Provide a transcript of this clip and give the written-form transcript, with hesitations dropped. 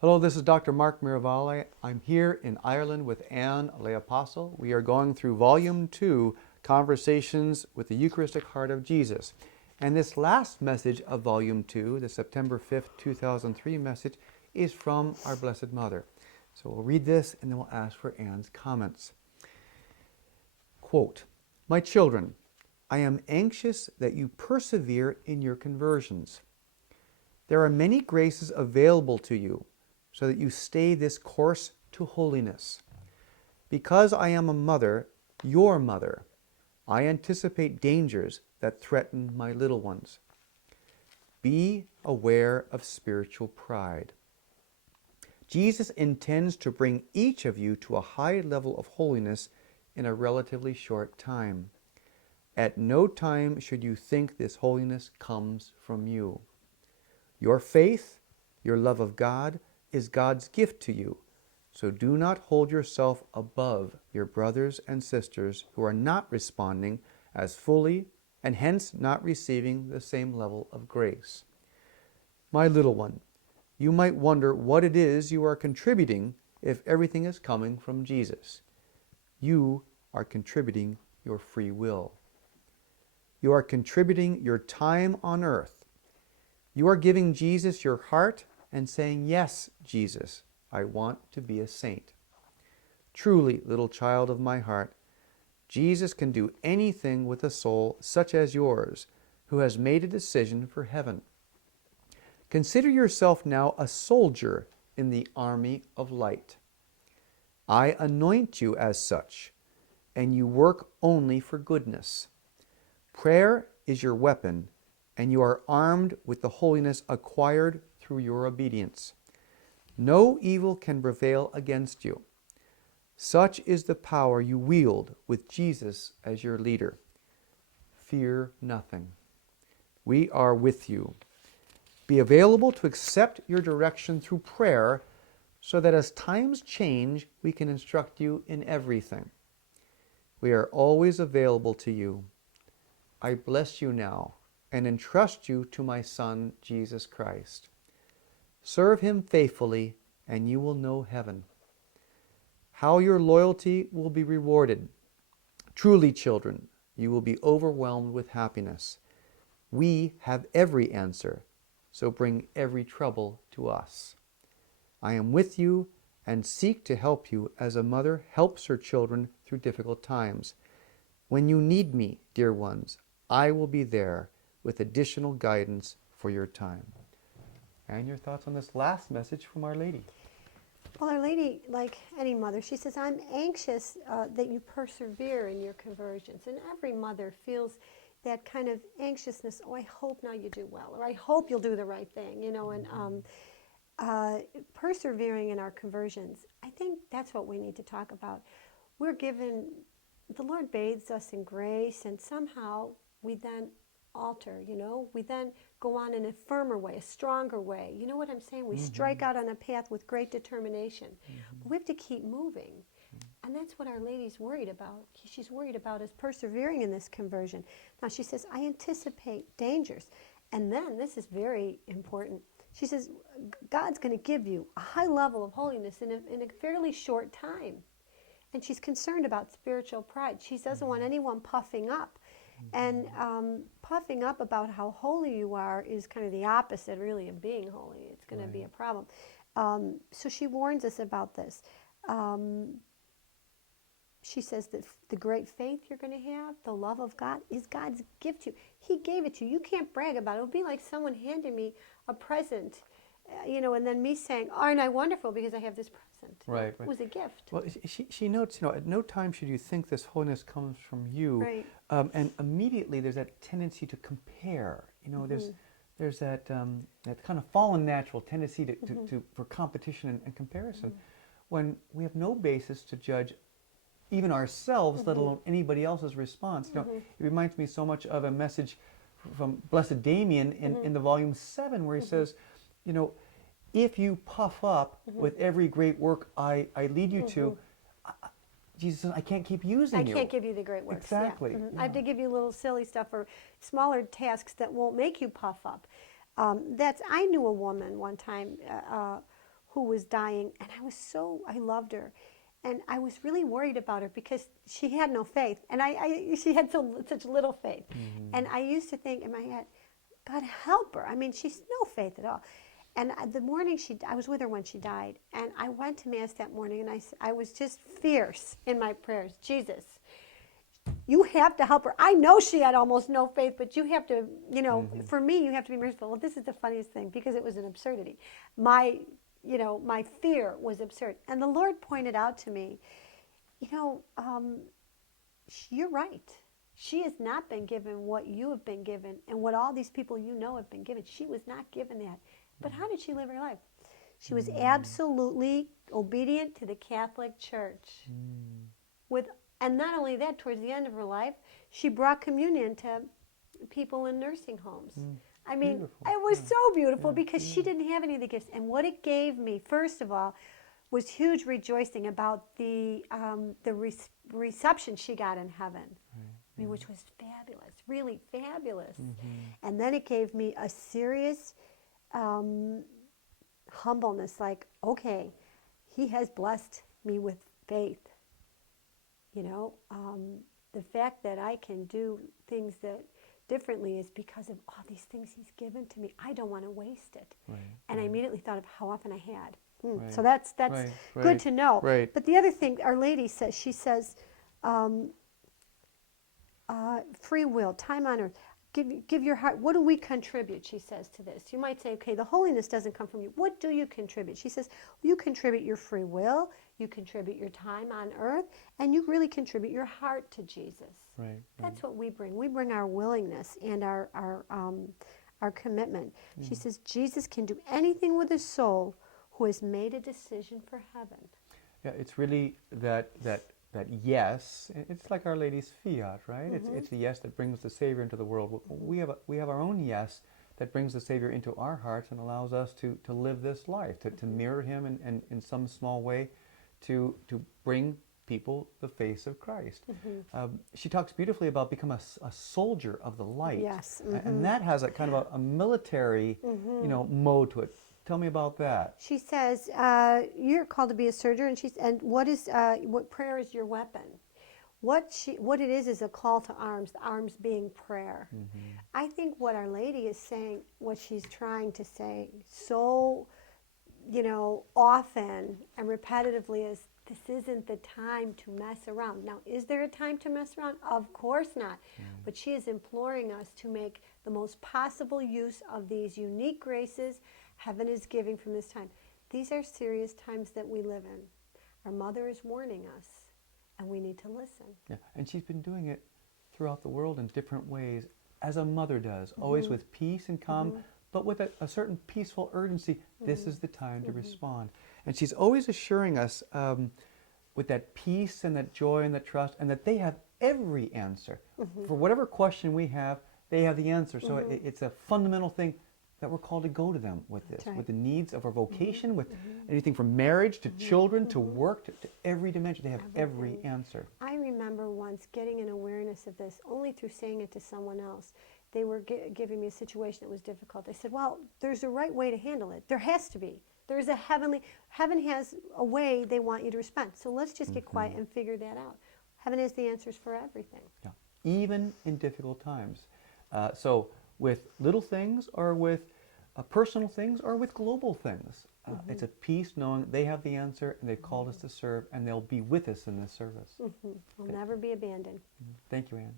Hello, this is Dr. Mark Miravalle. I'm here in Ireland with Anne Le Apostle. We are going through Volume 2, Conversations with the Eucharistic Heart of Jesus. And this last message of Volume 2, the September 5th, 2003 message, is from our Blessed Mother. So we'll read this and then we'll ask for Anne's comments. Quote, "My children, I am anxious that you persevere in your conversions. There are many graces available to you, so that you stay this course to holiness. Because I am a mother, your mother, I anticipate dangers that threaten my little ones. Be aware of spiritual pride. Jesus intends to bring each of you to a high level of holiness in a relatively short time. At no time should you think this holiness comes from you. Your faith, your love of God, is God's gift to you, so do not hold yourself above your brothers and sisters who are not responding as fully and hence not receiving the same level of grace. My little one, you might wonder what it is you are contributing if everything is coming from Jesus. You are contributing your free will. You are contributing your time on earth. You are giving Jesus your heart and saying, yes, Jesus, I want to be a saint. Truly, little child of my heart, Jesus can do anything with a soul such as yours, who has made a decision for heaven. Consider yourself now a soldier in the army of light. I anoint you as such, and you work only for goodness. Prayer is your weapon, and you are armed with the holiness acquired through your obedience. No evil can prevail against you. Such is the power you wield with Jesus as your leader. Fear nothing. We are with you. Be available to accept your direction through prayer, so that as times change, we can instruct you in everything. We are always available to you. I bless you now and entrust you to my Son, Jesus Christ. Serve him faithfully, and you will know heaven. How your loyalty will be rewarded. Truly, children, you will be overwhelmed with happiness. We have every answer, so bring every trouble to us. I am with you and seek to help you as a mother helps her children through difficult times. When you need me, dear ones, I will be there with additional guidance for your time." And your thoughts on this last message from Our Lady? Well, Our Lady, like any mother, she says, I'm anxious that you persevere in your conversions. And every mother feels that kind of anxiousness. Oh, I hope now you do well, or I hope you'll do the right thing, and persevering in our conversions. I think that's what we need to talk about. We're given, the Lord bathes us in grace, and somehow we then alter, we then go on in a firmer way, a stronger way. You know what I'm saying? We strike out on a path with great determination. But we have to keep moving. And that's what Our Lady's worried about. She's worried about us persevering in this conversion. Now she says, I anticipate dangers. And then, this is very important, she says, God's going to give you a high level of holiness in a fairly short time. And she's concerned about spiritual pride. She doesn't want anyone puffing up. And puffing up about how holy you are is kind of the opposite, really, of being holy. It's going to be a problem. So she warns us about this. She says that the great faith you're going to have, the love of God, is God's gift to you. He gave it to you. You can't brag about it. It would be like someone handing me a present, and then me saying, aren't I wonderful because I have this present. Right. It was a gift. Well, she notes, at no time should you think this holiness comes from you. Right. And immediately there's that tendency to compare. There's that kind of fallen natural tendency for competition and comparison, when we have no basis to judge even ourselves, let alone anybody else's response. It reminds me so much of a message from Blessed Damien in the volume 7, where he says, if you puff up with every great work I lead you to, Jesus says, I can't keep using you. I can't give you the great works. Exactly. Yeah. I have to give you little silly stuff or smaller tasks that won't make you puff up. I knew a woman one time who was dying, and I loved her. And I was really worried about her because she had no faith, and she had such little faith. And I used to think in my head, God help her. I mean, she's no faith at all. And the morning I was with her when she died, and I went to Mass that morning, and I was just fierce in my prayers. Jesus, you have to help her. I know she had almost no faith, but you have to, for me, you have to be merciful. Well, this is the funniest thing, because it was an absurdity. My fear was absurd. And the Lord pointed out to me, you're right. She has not been given what you have been given and what all these people have been given. She was not given that. But how did she live her life? She was absolutely obedient to the Catholic Church. And not only that, towards the end of her life, she brought communion to people in nursing homes. I mean, Beautiful. it was so beautiful because she didn't have any of the gifts. And what it gave me, first of all, was huge rejoicing about the reception she got in heaven, I mean, which was fabulous, really fabulous. And then it gave me a serious humbleness, like, okay, he has blessed me with faith. The fact that I can do things that differently is because of all these things he's given to me. I don't want to waste it. And I immediately thought of how often I had. So that's good to know. But the other thing Our Lady says, she says, free will, time on earth. Give your heart. What do we contribute, she says, to this? You might say, okay, the holiness doesn't come from you. What do you contribute? She says, you contribute your free will, you contribute your time on earth, and you really contribute your heart to Jesus. That's what we bring. We bring our willingness and our commitment. She says, Jesus can do anything with his soul who has made a decision for heaven. Yeah, it's really that yes. It's like Our Lady's fiat, right? It's the yes that brings the Savior into the world. We have our own yes that brings the Savior into our hearts and allows us to live this life, to mirror him and in some small way to bring people the face of Christ. She talks beautifully about become a soldier of the light. Yes. And that has a kind of a military mode to it. Tell me about that. She says, you're called to be a soldier, and what prayer is your weapon? What it is a call to arms, the arms being prayer. I think what Our Lady is saying, what she's trying to say so, often and repetitively, is this isn't the time to mess around. Now, is there a time to mess around? Of course not. But she is imploring us to make the most possible use of these unique graces heaven is giving from this time. These are serious times that we live in. Our Mother is warning us, and we need to listen. Yeah, and she's been doing it throughout the world in different ways, as a mother does, always with peace and calm, but with a certain peaceful urgency. This is the time to respond. And she's always assuring us with that peace and that joy and that trust, and that they have every answer. For whatever question we have, they have the answer. So it's a fundamental thing that we're called to go to them with this, with the needs of our vocation, with anything from marriage to children to work to every dimension. They have every answer. I remember once getting an awareness of this only through saying it to someone else. They were giving me a situation that was difficult. They said, well, there's a right way to handle it. There has to be. There's a heaven has a way they want you to respond. So let's just get quiet and figure that out. Heaven has the answers for everything. Yeah. Even in difficult times. So with little things or with personal things or with global things. It's a peace knowing they have the answer and they've called us to serve, and they'll be with us in this service. We'll never be abandoned. Thank you, Anne.